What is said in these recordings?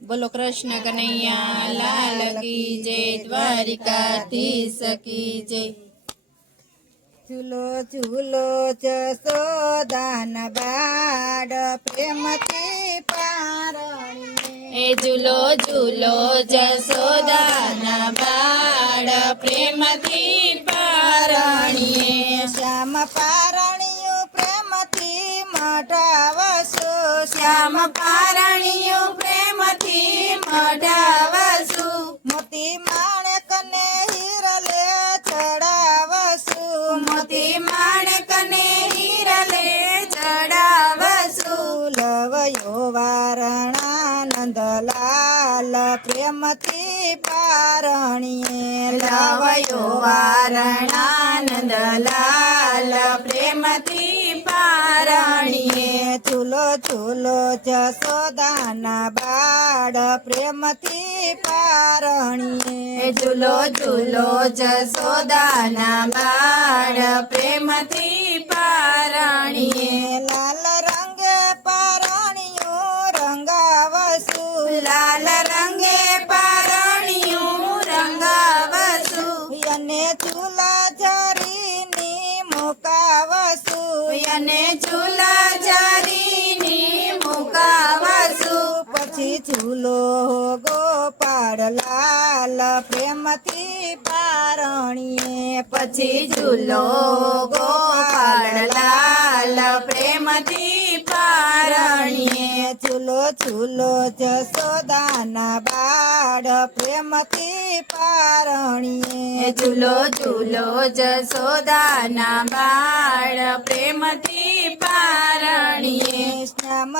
બોલો કૃષ્ણ કનૈયા લાલ કી જય, દ્વારિકાધીશ કી જય। ઝૂલો ઝૂલો જસોદાના બાળ પ્રેમથી પારણીએ। એ ઝૂલો ઝૂલો જસોદાના બાળ પ્રેમથી પારણીએ। શ્યામ પારણીયું પ્રેમથી મઢાવશો। શ્યામ પારણીયું પ્રેમથી મઢાવશું। મોતી માણેકને હિરલે ચડાવશું। મોતી માણેકને હિરલે ચડાવશું। લવયો વારણાનંદ લાલ પ્રેમથી પારણીએ। લવયો વારણાનંદ લાલ પ્રેમથી પારણીએ। ઝૂલો ઝૂલો જસોદાના બાળ પ્રેમથી પારણીએ। ઝૂલો ઝૂલો જસોદાના બાળ પ્રેમથી પારણીએ। લાલ રંગે પારણીયું રંગાવશું। લાલ રંગે પારણીયું રંગાવશું। અને ઝૂલા ઝરીની મુકાવશું। અને ઝૂલા ઝરીની મુકાવશું। પછી ઝૂલો ગોપાળ લાલ પ્રેમથી પારણીએ। પછી ઝૂલો ગોપાળ લાલ પ્રેમથી પારણીએ। ઝૂલો ઝૂલો જસોદાના બાળ પ્રેમથી પારણીએ। ઝૂલો ઝૂલો જસોદાના બાળ પ્રેમથી પારણીએ। શ્યામ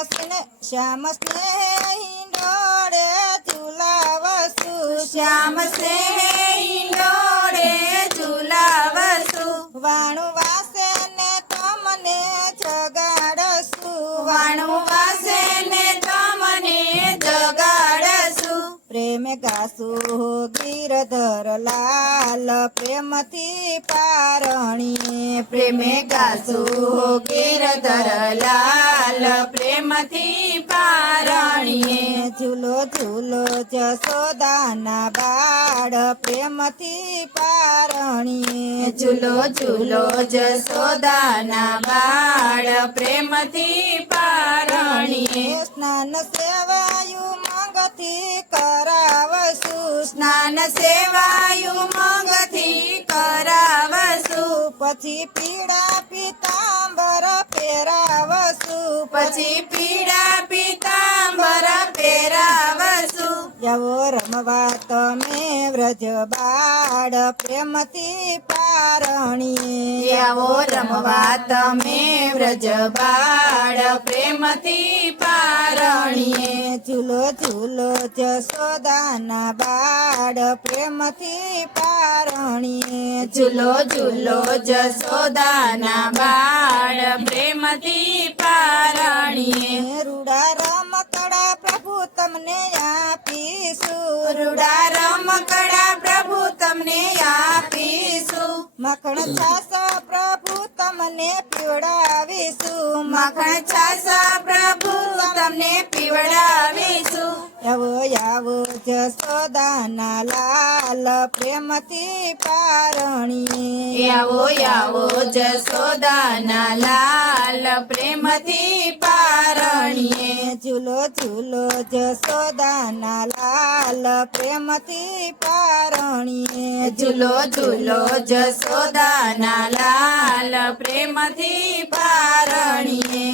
સ્નેહી ડોળે ઝુલાવશું। શ્યામ સ્નેહિંડોળે ઝુલાવશું। વાણું વાસે ને તમને જગાડશું। વાણું વાસે ને તમને જગાડશું। પ્રેમે ગાશું ગિરધર લાલ પ્રેમથી પારણીએ। પ્રેમે ગાશું ગિરધર લાલ પ્રેમથી પારણીએ। ઝૂલો ઝૂલો જસોદાના બાળ પ્રેમથી પારણીએ। ઝૂલો ઝૂલો જસોદાના બાળ પ્રેમથી પારણીએ। સ્નાન સેવાયું મંગથી કરાવશું। સ્નાન સેવાયું મંગથી કરાવશું। પછી પીળા પીતાંબર પહેરાવશું। પછી પીળા પીતાંબર પહેરાવશું। જાવો રમવા તમે વ્રજ બાળ પ્રેમથી પારણીએ। આવો રમવા તમે વ્રજ બાળ પ્રેમથી પારણીએ। ઝૂલો ઝૂલો જસોદાના બાળ પ્રેમથી પારણીએ। ઝૂલો ઝૂલો જસોદાના બાળ પ્રેમથી પારણીએ। રૂડા રમકડા પ્રભુ તમને આપીશું। રૂડા રમકડા પ્રભુ તમને આપીશું। મખણ છાસ પ્રભુ તમને પીવડાવીશું। મખણ છાસ પ્રભુ તમને પીવડાવીશું। આવો આવો જસોદાના લાલ પ્રેમથી પારણીએ। આવો આવો જસોદાના લાલ પ્રેમથી પારણીએ। ઝૂલો ઝૂલો જસોદાના લાલ પ્રેમથી પારણીએ। ઝૂલો ઝૂલો જસોદાના લાલ પ્રેમથી પારણીએ।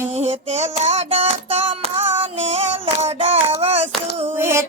તે લાડ તમને લડાવશું।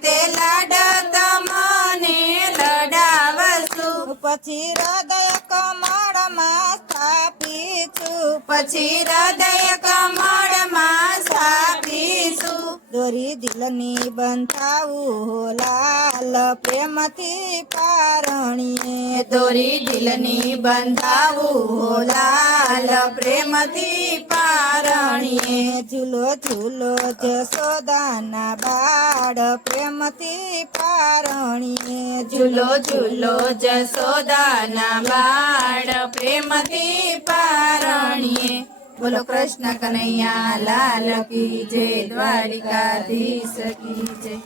તે લાડ તમને લડાવશું। પછી હૃદય કમળમાં સ્થાપીશું। પછી હૃદય કમળમાં સ્થાપીશું। દોરી દિલની બંધાવું લાલ પ્રેમથી પારણીએ। દોરી દિલની બંધાવું લાલ પ્રેમથી પારણીએ। ઝૂલો ઝૂલો જસોદાના બાળ પ્રેમથી પારણીએ। ઝૂલો ઝૂલો જસોદાના બાળ પ્રેમથી પારણીએ। બોલો કૃષ્ણ કનૈયા લાલ કી જય, દ્વારિકાધીશ કી જય।